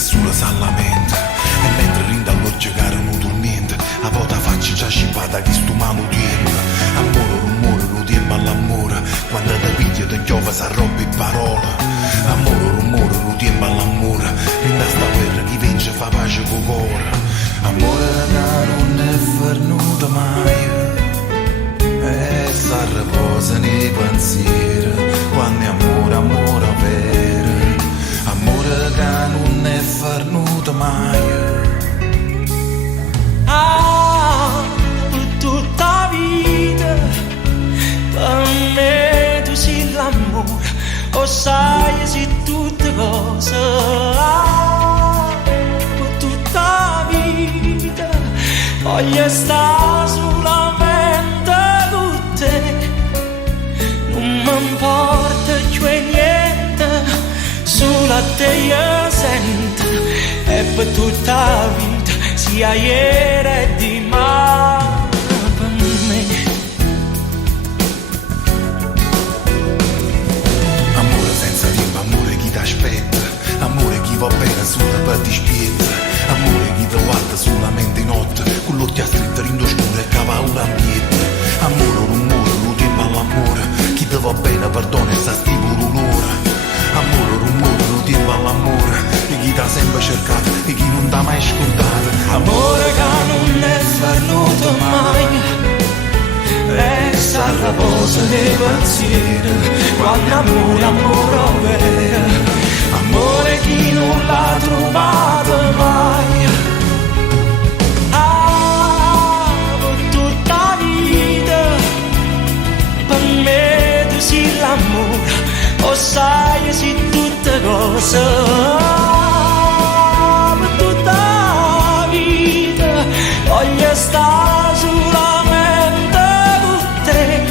nessuno sa la mente. E mentre rinda allo giocare non dormiente, a volta faccia già scipata che stu mano tiene. Amore, rumore, lo tempo all'amore, quando te piglia te chiova sa roba e parole. Amore, rumore, lo tempo all'amore, rinda sta guerra chi vince fa pace con cuore. Amore che non è venuto mai, e sa riposa nei pensieri, quando è amore, amore vero. Amore che non è venuto mai. Ah, per tutta vita, per me tu sei l'amore, o sai sei tutte cose. Ah, per tutta vita, voglio stare solamente con te, non mi importa più niente, solo a te io sento, e per tutta la vita, sia ieri e domani per me. Amore senza tempo, amore chi t'aspetta, amore chi va bene sulla per ti spiezza, amore chi ti guarda solamente notte, con l'occhio stretto rindo scuro e cavallo ambiente. Amore, rumore, lo tempo all'amore, chi ti va bene perdona e sa stivo l'olore. Amore, rumore, lo tempo all'amore, e chi t'ha sempre cercato e chi non t'ha mai scordato. Amore che non è venuto mai, resta a riposo nei pensieri, quando amore, amore vero. Amore chi non l'ha trovato mai. Ah, per tutta la vita, per me tu sei l'amore, o sai sei tutte cose. Ah, per tutta la vita, voglio stare solamente con te,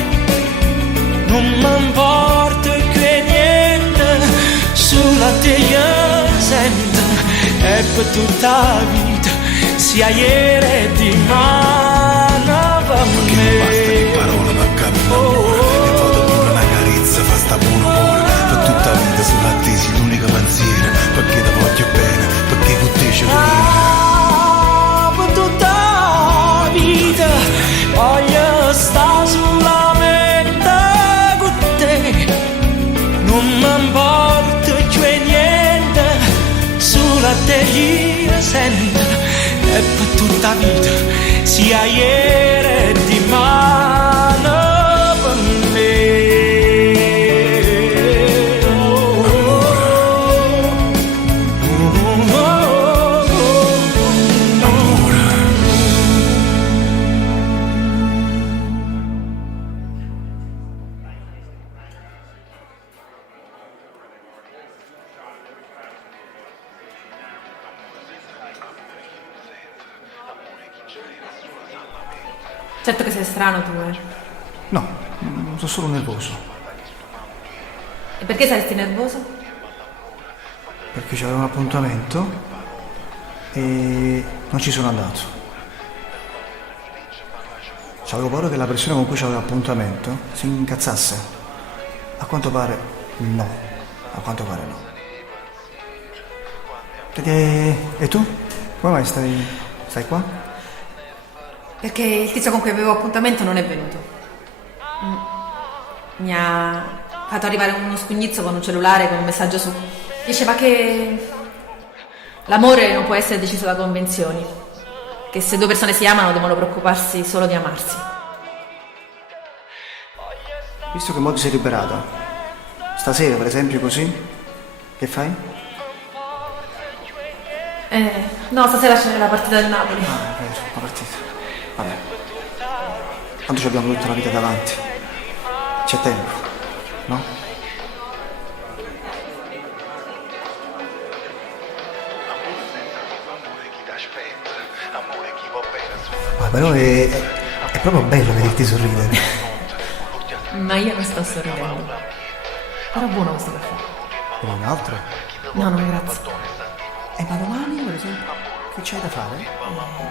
non mi importa più niente, solo a te io sento, e per tutta la vita, sia ieri e domani per Che non basta me. che parole per capire l'amore, e vado pure una carezza fa sta buon umore. Per tutta la vita sulla te sei l'unico pensiero, perché ti voglio bene, perché con te ci credo. Ah, per tutta la vita, voglio stare solamente con te, non mi importa più niente, solo a te io sento, e per tutta la vita, sia ieri e domani per me. Certo che sei strano tu, eh. No, sono solo nervoso. E perché saresti nervoso? Perché c'avevo un appuntamento e non ci sono andato. C'avevo paura che la persona con cui c'avevo appuntamento si incazzasse. A quanto pare no. A quanto pare no. E tu? Come mai stai qua? Perché il tizio con cui avevo appuntamento non è venuto. Mi ha fatto arrivare uno scugnizzo con un cellulare con un messaggio su. Diceva che l'amore non può essere deciso da convenzioni, che se due persone si amano devono preoccuparsi solo di amarsi. Visto che mo ti sei liberata, stasera per esempio così, che fai? No, stasera c'è la partita del Napoli. Ah, è vero, la partita. Vabbè. Tanto ci abbiamo tutta la vita davanti. C'è tempo, no? Ma però è proprio bello vederti sorridere. Ma io non sto sorridendo. Era buono questo caffè. Vuoi un altro? No, no, grazie. Ma domani, per esempio, che c'hai da fare?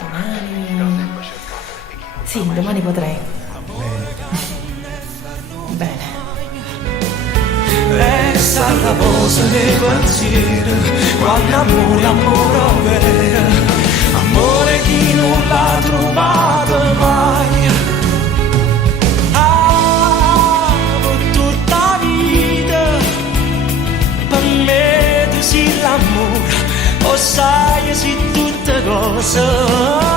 Domani... Sì, domani potrei. Bene. Bene. Resta la posa dei pensieri, quando amore, amore vero, amore chi non l'ha trovato mai. Ah, per tutta la vita, per me tu sei l'amore, o sai, sei tutte cose.